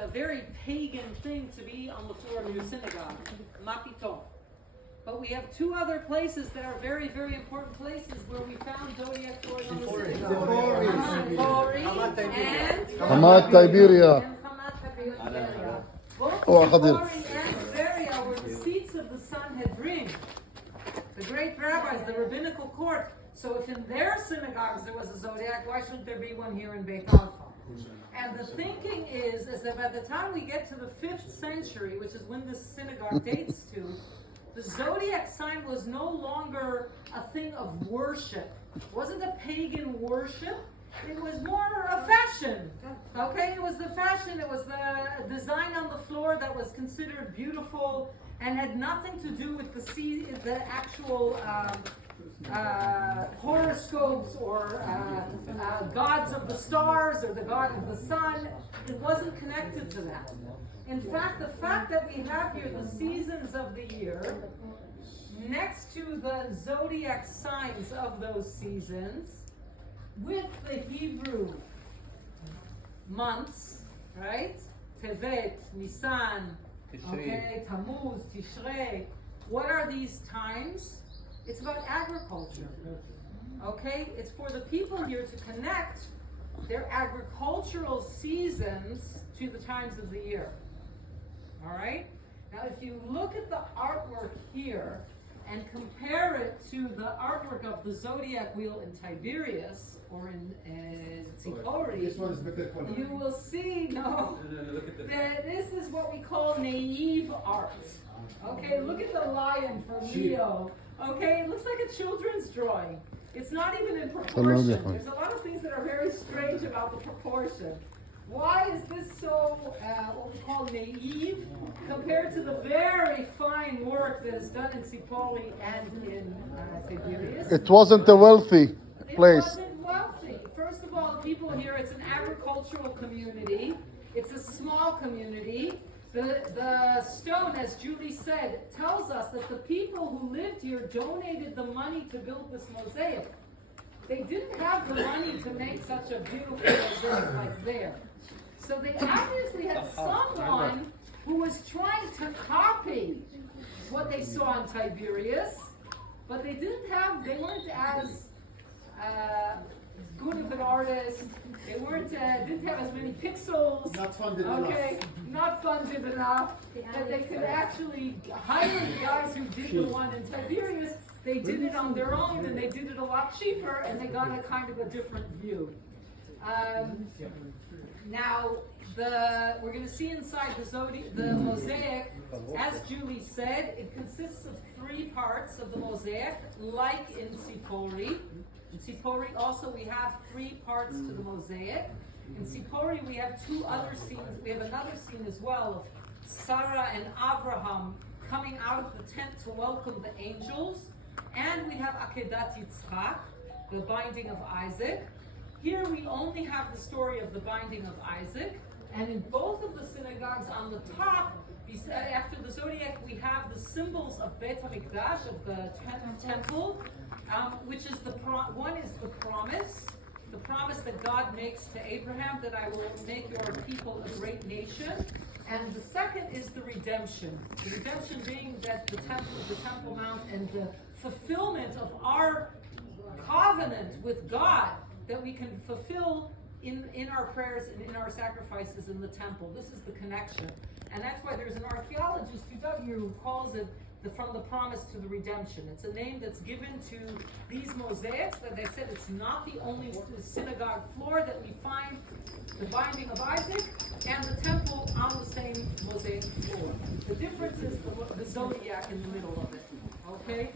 a very pagan thing to be on the floor of your synagogue. Mapiton. But we have two other places that are very, very important places where we found zodiac doors on the synagogue. Hamat Tiberia. Both Oh, Sipori and Beria were the seats of the Sanhedrin, the great rabbis, the rabbinical court. So if in their synagogues there was a zodiac, why shouldn't there be one here in Biet Alfa? And the thinking is that by the time we get to the 5th century, which is when this synagogue dates to, the zodiac sign was no longer a thing of worship. It wasn't a pagan worship. It was more a fashion. Okay, it was the fashion. It was the design on the floor that was considered beautiful and had nothing to do with the actual horoscopes or gods of the stars or the god of the sun. It wasn't connected to that. In fact, the fact that we have here the seasons of the year next to the zodiac signs of those seasons with the Hebrew months, right? Tevet, Nisan, okay, Tammuz, Tishrei. What are these times? It's about agriculture. Okay? It's for the people here to connect their agricultural seasons to the times of the year. All right? Now, if you look at the artwork here and compare it to the artwork of the zodiac wheel in Tiberias or in Tzipori, you will see, that this is what we call naive art. Okay, look at the lion from Leo. Okay, it looks like a children's drawing. It's not even in proportion. There's a lot of things that are very strange about the proportion. Why is this so, what we call naive, compared to the very fine work that is done in Tzipori and in Tiberias? It wasn't a wealthy place. It wasn't wealthy. First of all, the people here, it's an agricultural community. It's a small community. The stone, as Julie said, tells us that the people who lived here donated the money to build this mosaic. They didn't have the money to make such a beautiful mosaic like there. So they obviously had someone who was trying to copy what they saw in Tiberias, but they weren't as good of an artist. They didn't have as many pixels. Not funded enough. Not funded enough that they could actually hire the guys who did the one in Tiberias. They did it on their own, and they did it a lot cheaper, and they got a kind of a different view. Now, we're going to see inside the mosaic, as Julie said, it consists of 3 parts of the mosaic, like in Tzipori. In Tzipori also we have 3 parts to the mosaic. In Tzipori we have 2 other scenes. We have another scene as well of Sara and Abraham coming out of the tent to welcome the angels. And we have Akedat Yitzchak, the binding of Isaac. Here we only have the story of the binding of Isaac. And in both of the synagogues on the top, after the zodiac, we have the symbols of Beit HaMikdash, of the temple, which is one is the promise that God makes to Abraham, that I will make your people a great nation. And the second is the redemption. The redemption being that the Temple Mount, and the fulfillment of our covenant with God that we can fulfill in our prayers and in our sacrifices in the temple. This is the connection. And that's why there's an archaeologist, who calls it from the promise to the redemption. It's a name that's given to these mosaics. As I said, it's not the only synagogue floor that we find the binding of Isaac and the temple on the same mosaic floor. The difference is the zodiac in the middle of it. Okay?